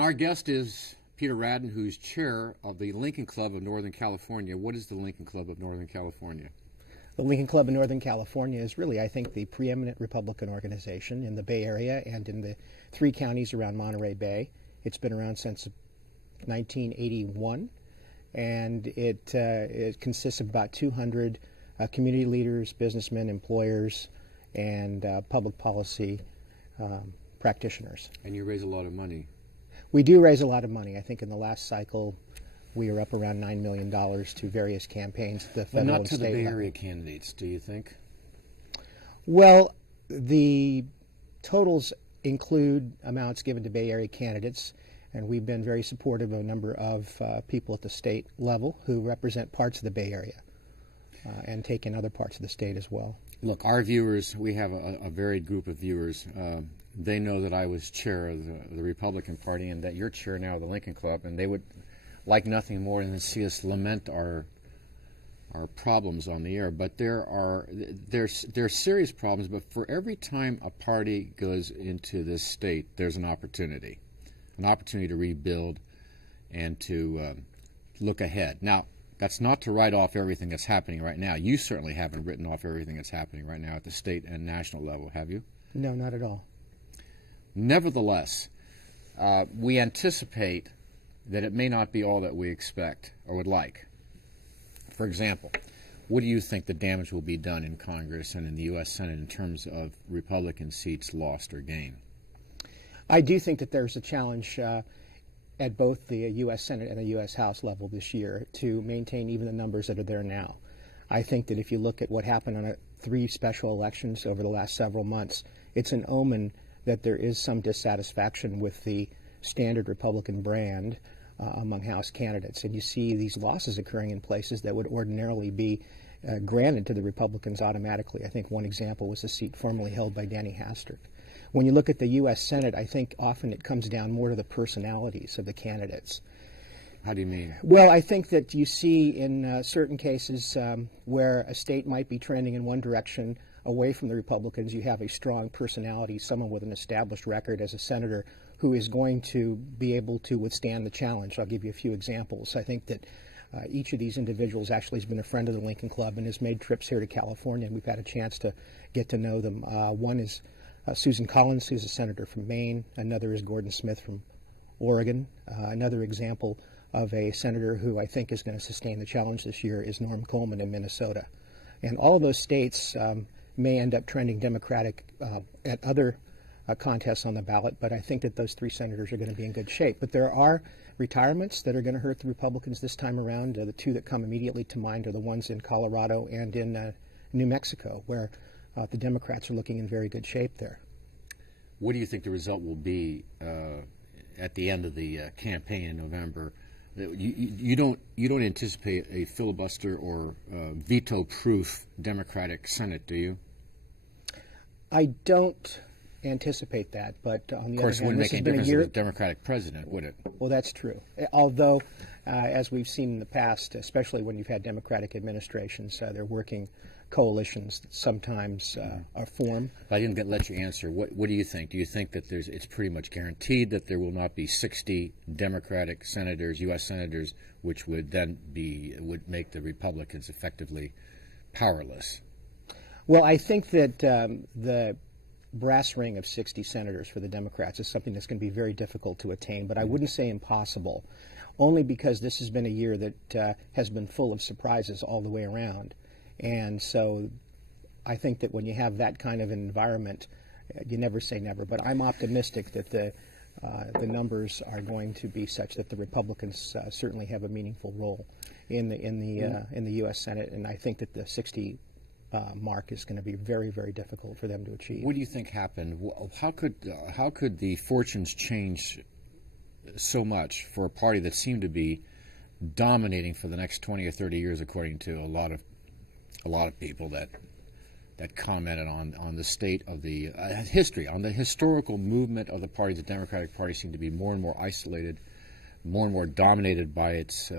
And our guest is Peter Radin, who's chair of the Lincoln Club of Northern California. What is the Lincoln Club of Northern California? The Lincoln Club of Northern California is really, I think, the preeminent Republican organization in the Bay Area and in the 3 counties around Monterey Bay. It's been around since 1981, and it consists of about 200 community leaders, businessmen, employers, and public policy practitioners. And you raise a lot of money. We do raise a lot of money. I think in the last cycle, we were up around $9 million to various campaigns at the federal and state level. But not to the Bay Area candidates, do you think? Well, the totals include amounts given to Bay Area candidates, and we've been very supportive of a number of people at the state level who represent parts of the Bay Area and take in other parts of the state as well. Look, our viewers, we have a varied group of viewers. They know that I was chair of the Republican Party and that you're chair now of the Lincoln Club, and they would like nothing more than to see us lament our problems on the air. But there are serious problems. But for every time a party goes into this state, there's an opportunity to rebuild and to look ahead. Now, that's not to write off everything that's happening right now. You certainly haven't written off everything that's happening right now at the state and national level, have you? No, not at all. Nevertheless, we anticipate that it may not be all that we expect or would like. For example, what do you think the damage will be done in Congress and in the U.S. Senate in terms of Republican seats lost or gained? I do think that there's a challenge at both the U.S. Senate and the U.S. House level this year to maintain even the numbers that are there now. I think that if you look at what happened on 3 special elections over the last several months, it's an omen that there is some dissatisfaction with the standard Republican brand among House candidates. And you see these losses occurring in places that would ordinarily be granted to the Republicans automatically. I think one example was a seat formerly held by Danny Hastert. When you look at the U.S. Senate, I think often it comes down more to the personalities of the candidates. How do you mean? Well, I think that you see in certain cases where a state might be trending in one direction away from the Republicans, you have a strong personality, someone with an established record as a senator who is going to be able to withstand the challenge. I'll give you a few examples. I think that each of these individuals actually has been a friend of the Lincoln Club and has made trips here to California, and we've had a chance to get to know them. One is Susan Collins, who's a senator from Maine. Another is Gordon Smith from Oregon. Another example of a senator who I think is going to sustain the challenge this year is Norm Coleman in Minnesota. And all of those states may end up trending Democratic at other contests on the ballot, but I think that those 3 senators are going to be in good shape. But there are retirements that are going to hurt the Republicans this time around. The 2 that come immediately to mind are the ones in Colorado and in New Mexico, where the Democrats are looking in very good shape there. What do you think the result will be at the end of the campaign in November? You don't anticipate a filibuster or veto-proof Democratic Senate, do you? I don't anticipate that, but on the other hand, of course, it wouldn't make any difference if it was a Democratic president, would it? Well, that's true. Although, as we've seen in the past, especially when you've had Democratic administrations, they're working coalitions that sometimes are formed. I didn't let you answer. What do you think? Do you think that it's pretty much guaranteed that there will not be 60 Democratic senators, U.S. senators, which would then would make the Republicans effectively powerless? Well, I think that the brass ring of 60 senators for the Democrats is something that's going to be very difficult to attain, but I wouldn't say impossible, only because this has been a year that has been full of surprises all the way around. And so I think that when you have that kind of an environment, you never say never. But I'm optimistic that the numbers are going to be such that the Republicans certainly have a meaningful role in the U.S. Senate, and I think that the 60 mark is going to be very, very difficult for them to achieve. What do you think happened? How could the fortunes change so much for a party that seemed to be dominating for the next 20 or 30 years, according to a lot of people that commented on the state of the history, on the historical movement of the party? The Democratic Party seemed to be more and more isolated, more and more dominated by its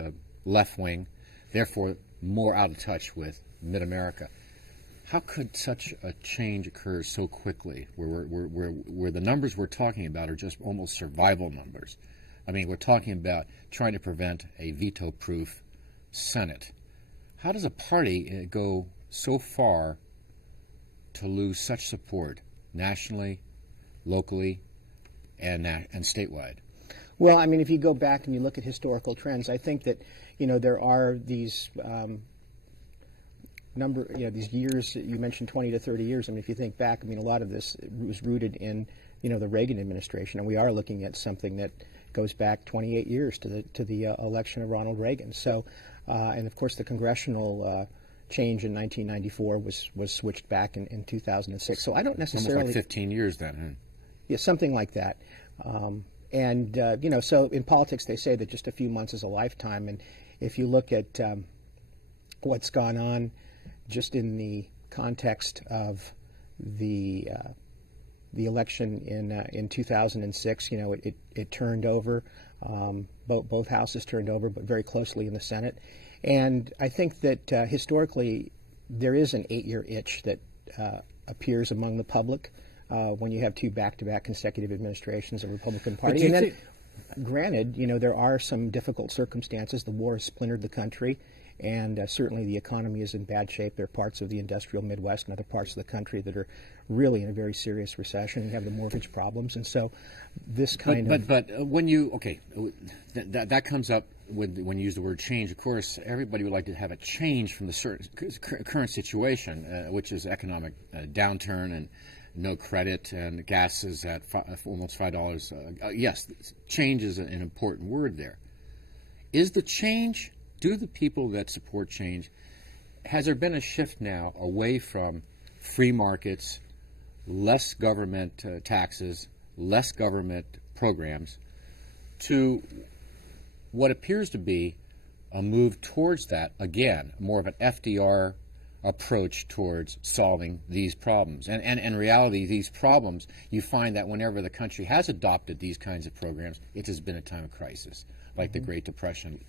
left wing, therefore more out of touch with mid-America. How could such a change occur so quickly, where the numbers we're talking about are just almost survival numbers? I mean, we're talking about trying to prevent a veto-proof Senate. How does a party go so far to lose such support nationally, locally, and statewide? Well, I mean, if you go back and you look at historical trends, I think that, there are these these years, you mentioned 20 to 30 years. I mean, if you think back, I mean, a lot of this was rooted in, the Reagan administration, and we are looking at something that goes back 28 years to the election of Ronald Reagan. So, and of course, the congressional change in 1994 was switched back in 2006. So I don't necessarily... Almost like 15 years then, huh? Yeah, something like that. So in politics they say that just a few months is a lifetime, and if you look at what's gone on just in the context of the election in 2006, it turned over. Both houses turned over, but very closely in the Senate. And I think that historically there is an 8-year itch that appears among the public when you have two back-to-back consecutive administrations of the Republican Party. And then, granted, there are some difficult circumstances. The war has splintered the country, and certainly the economy is in bad shape. There are parts of the industrial Midwest and other parts of the country that are really in a very serious recession. You have the mortgage problems, and so this kind of... But when you... Okay, that comes up when you use the word change. Of course, everybody would like to have a change from the current situation, which is economic downturn and no credit, and gas is at almost $5. Yes, change is an important word there. Is the change... Do the people that support change, has there been a shift now away from free markets, less government taxes, less government programs, to what appears to be a move towards that, again, more of an FDR approach towards solving these problems? And in reality, these problems, you find that whenever the country has adopted these kinds of programs, it has been a time of crisis, like the Great Depression.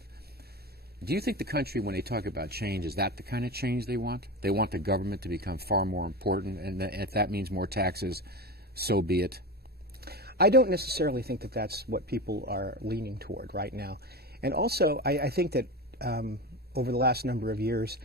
Do you think the country, when they talk about change, is that the kind of change they want? They want the government to become far more important, and if that means more taxes, so be it? I don't necessarily think that that's what people are leaning toward right now. And also, I think that over the last number of years,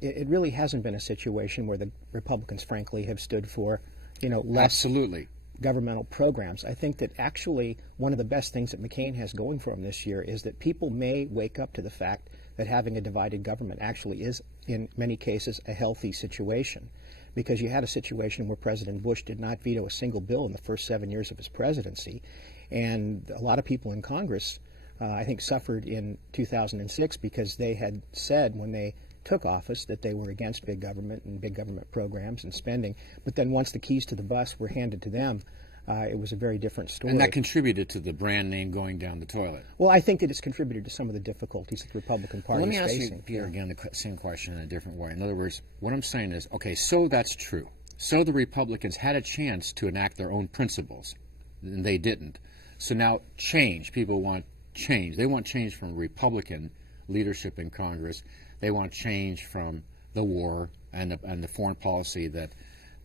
it really hasn't been a situation where the Republicans, frankly, have stood for, less... Absolutely. Governmental programs. I think that actually one of the best things that McCain has going for him this year is that people may wake up to the fact that having a divided government actually is, in many cases, a healthy situation. Because you had a situation where President Bush did not veto a single bill in the first 7 years of his presidency. And a lot of people in Congress, I think, suffered in 2006 because they had said when they took office that they were against big government and big government programs and spending. But then once the keys to the bus were handed to them, it was a very different story. And that contributed to the brand name going down the toilet. Well, I think that it's contributed to some of the difficulties that the Republican Party is facing. Let me ask you, Peter, again, the same question in a different way. In other words, what I'm saying is, okay, so that's true. So the Republicans had a chance to enact their own principles, and they didn't. So now change. People want change. They want change from Republican leadership in Congress. They want change from the war and the foreign policy that,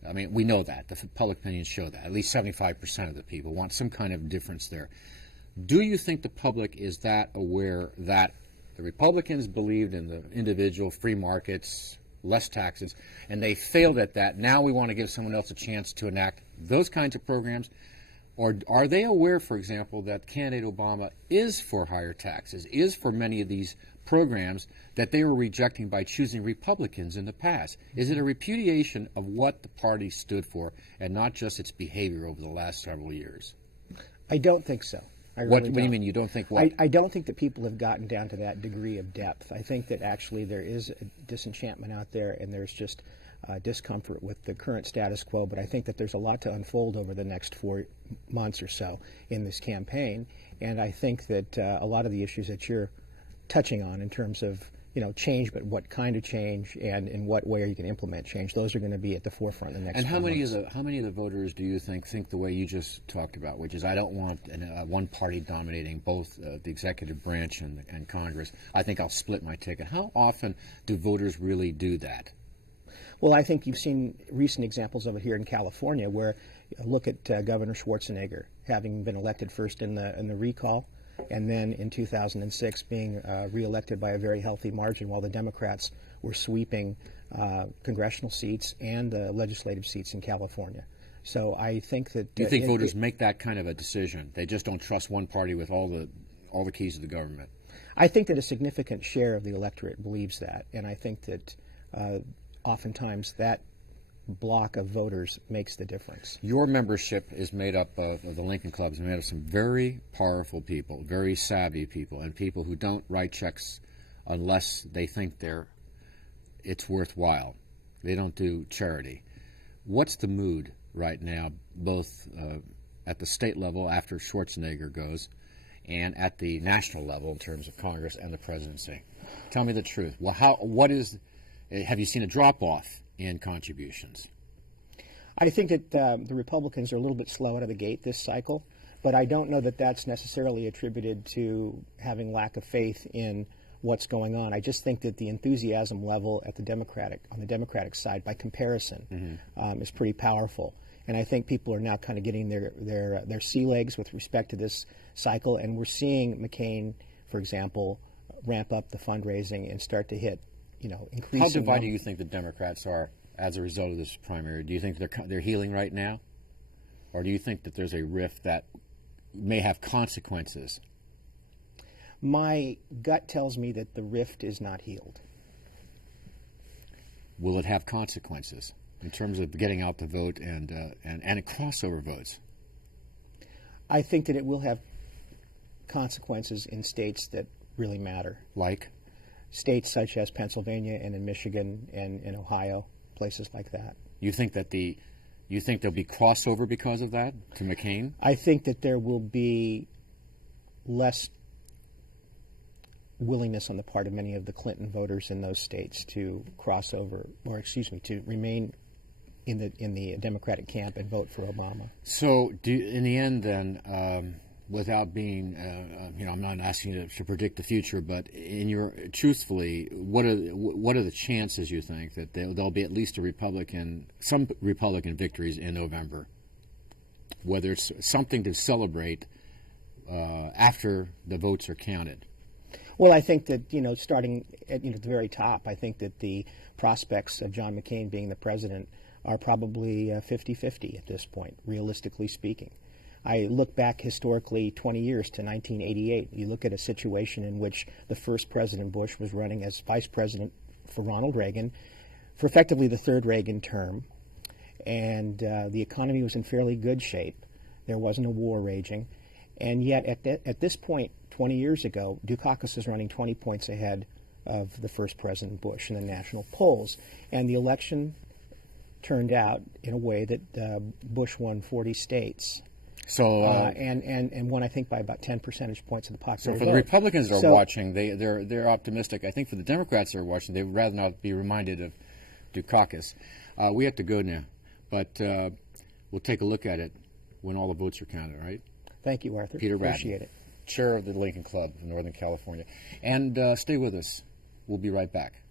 I mean, we know that. The public opinions show that. At least 75% of the people want some kind of difference there. Do you think the public is that aware that the Republicans believed in the individual, free markets, less taxes, and they failed at that? Now we want to give someone else a chance to enact those kinds of programs? Or are they aware, for example, that candidate Obama is for higher taxes, is for many of these programs that they were rejecting by choosing Republicans in the past? Is it a repudiation of what the party stood for and not just its behavior over the last several years? I don't think so. What do you mean you don't think what? I don't think that people have gotten down to that degree of depth. I think that actually there is a disenchantment out there, and there's just discomfort with the current status quo. But I think that there's a lot to unfold over the next 4 months or so in this campaign. And I think that a lot of the issues that you're touching on in terms of change, but what kind of change and in what way are you going to implement change, those are going to be at the forefront in the next. And how many months. of the voters do you think the way you just talked about, which is I don't want one party dominating both the executive branch and Congress. I think I'll split my ticket. How often do voters really do that? Well, I think you've seen recent examples of it here in California, where look at Governor Schwarzenegger having been elected first in the recall, and then in 2006 being reelected by a very healthy margin, while the Democrats were sweeping congressional seats and the legislative seats in California. So I think that you think voters make that kind of a decision? They just don't trust one party with all the keys to the government. I think that a significant share of the electorate believes that, and I think that oftentimes that block of voters makes the difference. Your membership is made up of the Lincoln Club is made up of some very powerful people, very savvy people, and people who don't write checks unless they think it's worthwhile. They don't do charity. What's the mood right now, both at the state level after Schwarzenegger goes, and at the national level in terms of Congress and the presidency? Tell me the truth. Well, have you seen a drop-off in contributions? I think that the Republicans are a little bit slow out of the gate this cycle, but I don't know that that's necessarily attributed to having lack of faith in what's going on. I just think that the enthusiasm level on the Democratic side, by comparison, is pretty powerful. And I think people are now kind of getting their sea legs with respect to this cycle, and we're seeing McCain, for example, ramp up the fundraising and start to hit, increasing. How divided do you think the Democrats are as a result of this primary? Do you think they're healing right now, or do you think that there's a rift that may have consequences? My gut tells me that the rift is not healed. Will it have consequences in terms of getting out the vote and crossover votes? I think that it will have consequences in states that really matter. Like? States such as Pennsylvania and in Michigan and in Ohio, places like that. You think there'll be crossover because of that to McCain? I think that there will be less willingness on the part of many of the Clinton voters in those states to cross over, or to remain in the Democratic camp and vote for Obama. So, in the end, then, without being, I'm not asking you to predict the future, but truthfully, what are the chances you think that there'll be at least some Republican victories in November? Whether it's something to celebrate after the votes are counted. Well, I think that, starting at the very top, I think that the prospects of John McCain being the president are probably 50-50 at this point, realistically speaking. I look back historically 20 years to 1988. You look at a situation in which the first President Bush was running as vice president for Ronald Reagan for effectively the third Reagan term, and the economy was in fairly good shape. There wasn't a war raging. And yet at this point, 20 years ago, Dukakis is running 20 points ahead of the first President Bush in the national polls. And the election turned out in a way that Bush won 40 states. So and won, I think, by about 10 percentage points of the popular vote. So for the Republicans that are watching, they're optimistic. I think for the Democrats that are watching, they would rather not be reminded of Dukakis. We have to go now, but we'll take a look at it when all the votes are counted, right? Thank you, Arthur. Peter Radin, appreciate it. Chair of the Lincoln Club in Northern California. And stay with us. We'll be right back.